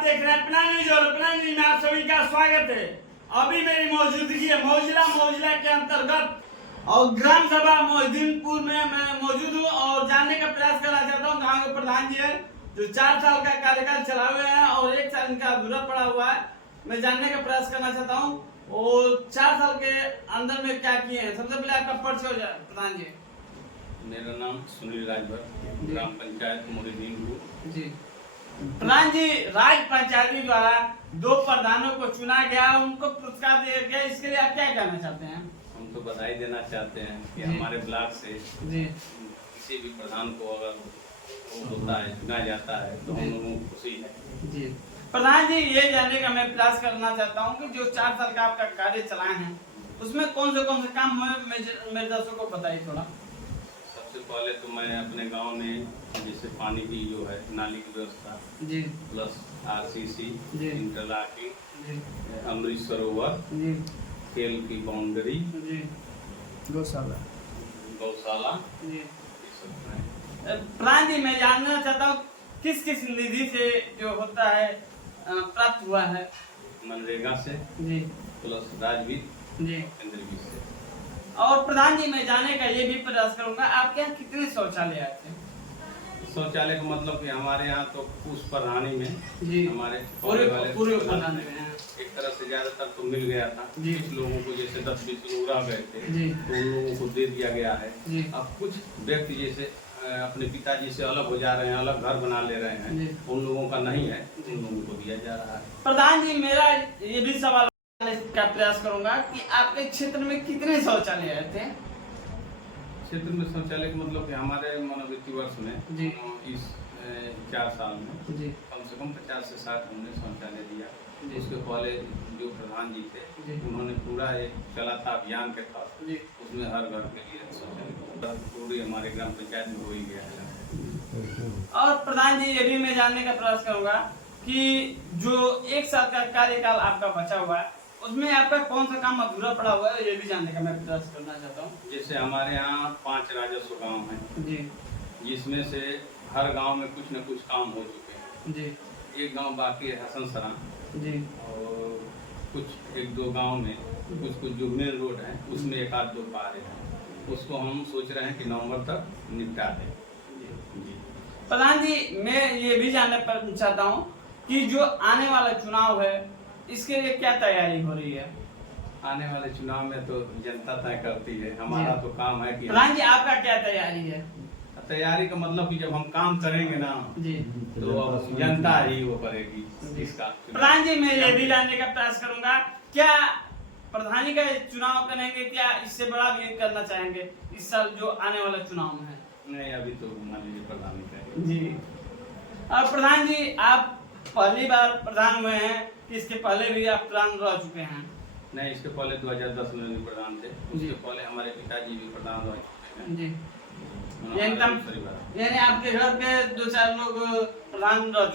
आप देख रहे हैं अपना न्यूज और अपना न्यूज में आप सभी का स्वागत है। अभी मेरी मौजूदगी है मौजिला के अंतर्गत और ग्राम सभा मोहिद्दीनपुर में मैं मौजूद हूँ और जानने का प्रयास करना चाहता हूँ। गाँव के प्रधान जी है जो 4 साल का कार्यकाल चला हुए हैं और 1 साल इनका अधूरा पड़ा हुआ है। मैं जानने का प्रयास करना चाहता हूँ और 4 साल के अंदर में क्या किए हैं। सबसे पहले आपका परिचय हो जाए प्रधान जी। मेरा नाम सुनील राजभर, ग्राम पंचायत मोहिद्दीनपुर। जी प्रधान जी, राज्य पंचायती द्वारा 2 प्रधानों को चुना गया, उनको पुरस्कार दिया गया, इसके लिए आप क्या कहना चाहते हैं? हम तो बधाई देना चाहते हैं कि हमारे ब्लॉक से जी किसी भी प्रधान को अगर वो होता है चुना जाता है तो हम लोगों को खुशी है। जी प्रधान जी, ये जानने का मैं प्रयास करना चाहता हूँ कि जो 4 साल का आपका कार्य चलाए हैं उसमें कौन से काम हुए, मेरे दर्शकों को बताइए थोड़ा। सबसे पहले तो मैं अपने गांव में जैसे पानी की जो है नाली की व्यवस्था जी प्लस आरसीसी, जी इंटरलॉकिंग, जी अमृत सरोवर, जी खेल की बाउंड्री, जी गौशाला जी जी। ये सब है। प्रधान जी, मैं जानना चाहता हूँ किस निधि से जो होता है प्राप्त हुआ है? मनरेगा से जी प्लस राजवित्त जी। केंद्र वित्त से। और प्रधान जी, मैं जानने का ये भी प्रयास करूंगा आपके यहाँ कितने शौचालय आए थे? शौचालय का मतलब कि हमारे यहाँ तो उस प्रधानी में जी हमारे पूरे प्रधान में हैं। एक तरह से ज्यादातर तो मिल गया था। जी। कुछ लोगों को जैसे 10-20 लोग रह गए थे जी तो उन लोगों को दे दिया गया है। जी अब कुछ व्यक्ति जैसे अपने पिताजी से अलग हो जा रहे हैं, अलग घर बना ले रहे हैं, जी। उन लोगों का नहीं है, उन लोगों को दिया जा रहा है। प्रधान जी, मेरा ये भी सवाल का प्रयास करूंगा कि आपके क्षेत्र में कितने शौचालय आए थे? क्षेत्र में शौचालय का मतलब कि हमारे मनोवित्तीय वर्ष में जी। इस 4 साल में जी कम से कम 50 से 60 हमने शौचालय दिया। जी। उसके पहले जो प्रधान जी थे जी। उन्होंने पूरा एक चला था अभियान के तहत, जी उसमें हर घर के लिए शौचालय पूरी हमारे ग्राम पंचायत में हो ही गया है। और प्रधान जी, ये भी मैं जानने का प्रयास करूंगा कि जो 1 साल का कार्यकाल आपका बचा हुआ है उसमें आपका कौन सा काम अधूरा पड़ा हुआ है, ये भी जानने का मैं प्रयास करना चाहता हूँ। जैसे हमारे यहाँ 5 राजस्व गांव हैं जी जिसमें से हर गांव में कुछ न कुछ काम हो चुके हैं। जी एक गांव बाकी है हसनसरा जी और कुछ 1-2 गांव में कुछ जो मेन रोड है उसमें 1-2 पारे हैं, उसको हम सोच रहे हैं कि नवंबर तक निपटा दें। जी। प्रधान जी, मैं ये भी जानना चाहता हूँ कि जो आने वाला चुनाव है इसके लिए क्या तैयारी हो रही है? आने वाले चुनाव में तो जनता तय करती है, हमारा तो काम है कि प्रधान जी, आपका क्या तैयारी है? तैयारी का मतलब कि जब हम काम करेंगे ना जी तो अब जनता ही वो करेगी इसका। प्रधान जी, मैं ये भी जानने का प्रयास करूंगा, क्या प्रधानी का चुनाव करेंगे, क्या इससे बड़ा भी करना चाहेंगे इस साल जो आने वाला चुनाव में है? नहीं, अभी तो मान लीजिए प्रधान करेंगे। जी। और प्रधान जी, आप पहली बार प्रधान हुए हैं कि इसके पहले भी आप प्रधान रह चुके हैं? नहीं, इसके पहले 2010 में भी प्रधान थे, उसके पहले हमारे पिताजी भी प्रधान रह चुके हैं। जी हमारा दूसरी बार। यानी आपके घर पे 2-4 लोग प्रधान रह चुके हैं।